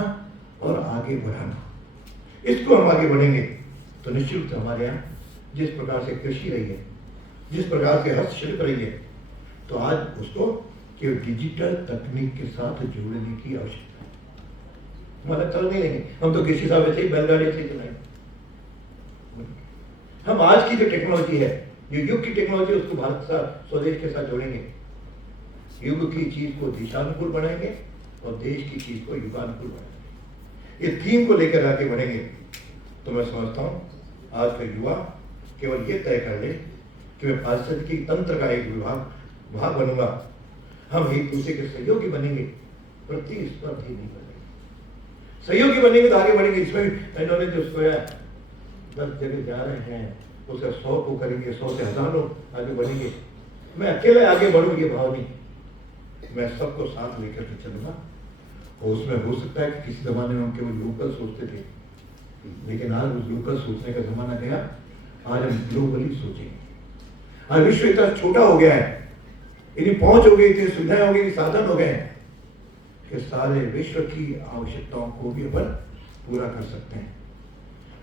और आगे बढ़ाना, इसको हम आगे बढ़ेंगे तो निश्चित हमारे यहाँ जिस प्रकार से कृषि रही है, जिस प्रकार से हस्तशिल्प रही है, तो आज उसको केवल डिजिटल तकनीक के साथ जोड़ने की आवश्यकता है। हमारा चल नहीं लेंगे, हम तो कृषि साहब ऐसे ही बैलगाड़ी से चलाएंगे। हम आज की जो टेक्नोलॉजी है, जो युग की टेक्नोलॉजी, उसको भारत के साथ, स्वदेश के साथ जोड़ेंगे। युग की चीज को देशानुकूल बनाएंगे और देश की चीज को युगानुकूल बनाएंगे। ये थीम को लेकर आगे बढ़ेंगे तो मैं समझता हूं आज का युवा केवल ये तय कर ले कि मैं पारिस्थितिकी तंत्र का एक भाग बनूंगा। हम एक दूसरे के सहयोगी बनेंगे, प्रतिस्पर्धी नहीं बनेंगे। सहयोगी बनेंगे तो आगे बढ़ेंगे। इसमें भी इन्होंने जो सोया 10 जगह जा रहे हैं, उसका 100 को करेंगे, 100 से 1000 लोग आगे बढ़ेंगे। मैं अकेले आगे बढ़ूं ये भाव नहीं, मैं सबको साथ लेकर के चलूंगा। और उसमें हो सकता है कि किसी जमाने में हम केवल लोकल सोचते थे, लेकिन आज उस लोकल सोचने का जमाना गया। आज हम ग्लोबली सोचेंगे। आज विश्व इतना छोटा हो गया है, इतनी पहुंच हो गई, इतनी सुविधाएं हो गई, साधन हो गए हैं कि सारे विश्व की आवश्यकताओं को भी अपन पूरा कर सकते हैं।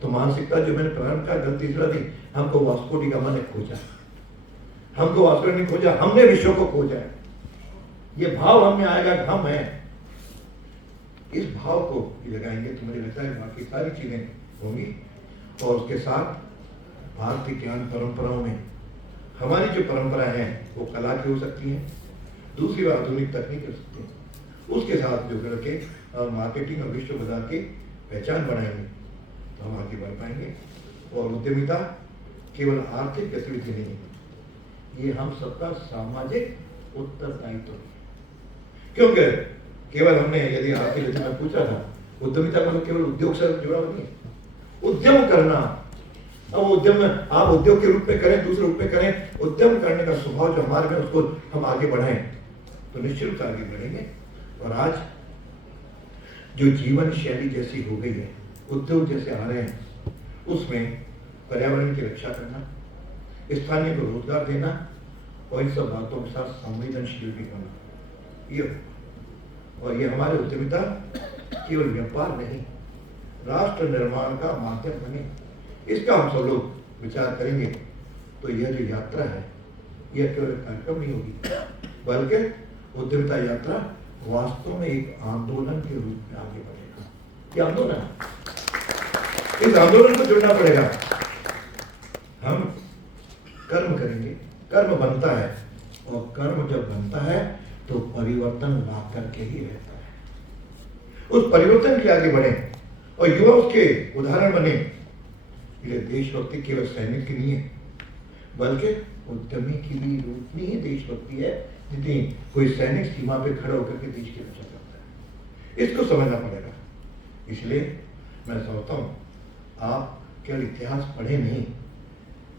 तो मानसिकता जो मैंने प्रारंभ का गलती इसलिए नहीं, हमको वास्को डी गामा ने खोजा, हमको वास्को ने खोजा, हमने विश्व को खोजा है। ये भाव हमें आएगा कि हम हैं, इस भाव को लगाएंगे तो मुझे लगता है बाकी सारी चीजें होंगी। और उसके साथ भारतीय ज्ञान परंपराओं में हमारी जो परंपरा है वो कला की हो सकती है, दूसरी बात आधुनिक तकनीक हो सकती है। उसके साथ जो करके और मार्केटिंग और विश्व बाजार की पहचान बनाएंगे तो हम आगे बढ़ पाएंगे। और उद्यमिता केवल आर्थिक गतिविधि नहीं है, ये हम सबका सामाजिक उत्तरदायित्व है। क्योंकि केवल हमने यदि आपके जैसे मैं पूछा था, उद्यमिता का केवल उद्योग से जुड़ा हुआ नहीं है। उद्यम करना, अब उद्यम में आप उद्योग के रूप में करें, दूसरे रूप में करें, उद्यम करने का स्वभाव जो हमारे में, उसको हम आगे बढ़ाएं तो निश्चित रूप से आगे बढ़ेंगे। और आज जो जीवन शैली जैसी हो गई है, उद्योग जैसे आ रहे हैं, उसमें पर्यावरण की रक्षा करना, स्थानीय को रोजगार देना और इन सब बातों के साथ संवेदनशील भी होना, ये और ये हमारे उद्यमिता केवल व्यापार नहीं, राष्ट्र निर्माण का माध्यम बने, इसका हम सब लोग विचार करेंगे। तो यह जो यात्रा है, यह केवल कार्यक्रम नहीं होगी, बल्कि उद्यमिता यात्रा वास्तव में एक आंदोलन के रूप में आगे बढ़ेगा। ये आंदोलन है, इस आंदोलन को जुड़ना पड़ेगा। हम कर्म करेंगे, कर्म बनता है, और कर्म जब बनता है तो परिवर्तन ला करके ही रहता है। उस परिवर्तन के आगे बढ़े और युवा उसके उदाहरण बने। ये देशभक्ति केवल सैनिक की नहीं है, बल्कि उद्यमी की भी उतनी ही देशभक्ति है जितनी कोई सैनिक सीमा पे खड़ा होकर के देश की रक्षा करता है। इसको समझना पड़ेगा। इसलिए मैं समझता हूँ आप केवल इतिहास पढ़े नहीं,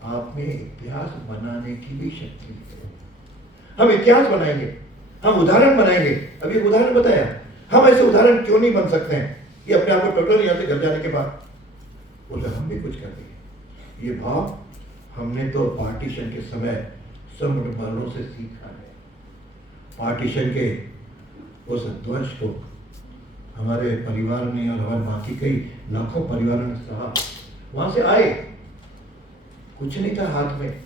आप में इतिहास बनाने की भी शक्ति है। हम इतिहास बनाएंगे, हम उदाहरण बनाएंगे। अभी एक उदाहरण बताया, हम ऐसे उदाहरण क्यों नहीं बन सकते हैं? ये अपने आप को टोटल यहाँ से घर जाने के बाद बोले हम भी कुछ कर देंगे। ये भाव हमने तो पार्टीशन के समय समुद्र बलों से सीखा है। पार्टीशन के उस ध्वज को हमारे परिवार ने और हमारे बाकी कई लाखों परिवारों ने सहा। वहां से आए, कुछ नहीं था हाथ में,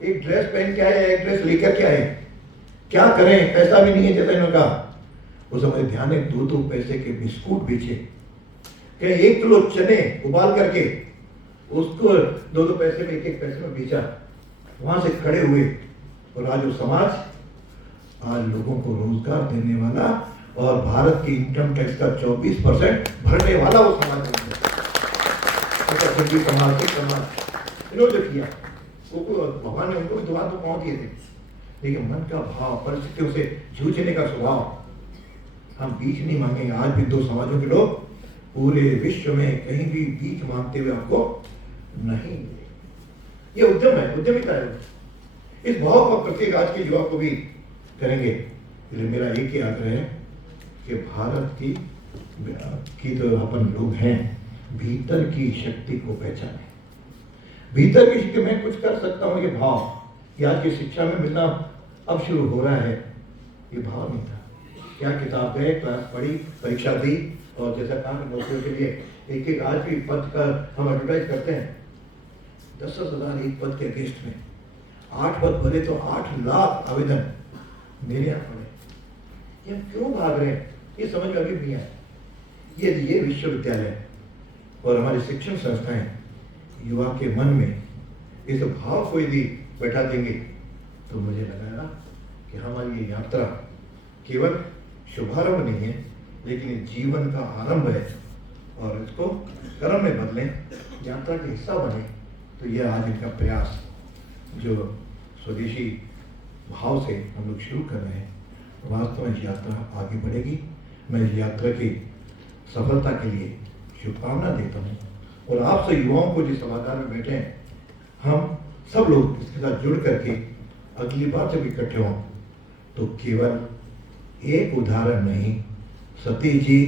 एक ड्रेस पहन के आए, एक ड्रेस लेकर के आए। क्या करें, पैसा भी नहीं है जैसा इन्होंने कहा। उस समय ध्यान है 2-2 पैसे के बिस्कुट बेचे, 1 किलो चने उबाल करके उसको 2-2 पैसे में, 1-1 पैसे में बेचा। वहां से खड़े हुए और आज वो समाज आज लोगों को रोजगार देने वाला और भारत के इनकम टैक्स का 24% भरने वाला वो समाज बन गया। सिंधी समाज, सिख समाज, इन्होंने जो किया वो भगवान ने उनको भी दुआ तो पहुंच दिए थे, लेकिन मन का भाव, परिस्थितियों से जूझने का स्वभाव, हम बीच नहीं मांगेंगे। आज भी दो समाजों के लोग पूरे विश्व में कहीं भी बीच मांगते हुए आपको नहीं मिले। ये उद्यम है, उद्यमिता है। इस भाव को प्रत्येक आज के युवा को भी करेंगे। इसलिए मेरा एक ही आग्रह है कि भारत की तो अपन लोग हैं, भीतर की शक्ति को पहचाने। भीतर की शक्ति, मैं कुछ कर सकता हूँ, ये भाव कि आज की शिक्षा में मिलना अब शुरू हो रहा है, ये भाव नहीं था। क्या किताब गए, क्लास पढ़ी, परीक्षा दी, और जैसा कहा नौकरियों के लिए एक एक आज भी पद का हम एडवर्टाइज करते हैं, 10,000 एक पद के अगेंस्ट में 8 पद भरे तो 8 लाख आवेदन मेरे यहाँ पड़े। ये हम क्यों भाग रहे हैं, ये समझ में अभी नहीं आया। ये विश्वविद्यालय और हमारी शिक्षण संस्थाएं युवा के मन में इस भाव को यदि बैठा देंगे तो मुझे लगेगा कि हमारी ये यात्रा केवल शुभारंभ नहीं है, लेकिन ये जीवन का आरंभ है, और इसको कर्म में बदलें, यात्रा का हिस्सा बने। तो यह आज इनका प्रयास जो स्वदेशी भाव से हम लोग शुरू कर रहे हैं, वास्तव में यात्रा आगे बढ़ेगी। मैं इस यात्रा की सफलता के लिए शुभकामना देता हूँ, और आप सब युवाओं को जिस सभागार में बैठे हैं, हम सब लोग इसके साथ जुड़ करके अगली बार जब इकट्ठे हों तो केवल एक उदाहरण नहीं, सतीश जी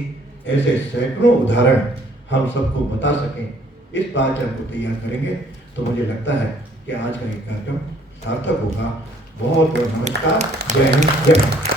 ऐसे सैकड़ों उदाहरण हम सबको बता सकें, इस बात से हमको तैयार करेंगे तो मुझे लगता है कि आज का ये कार्यक्रम सार्थक होगा। बहुत बहुत नमस्कार, जय हिंद, जय भारत।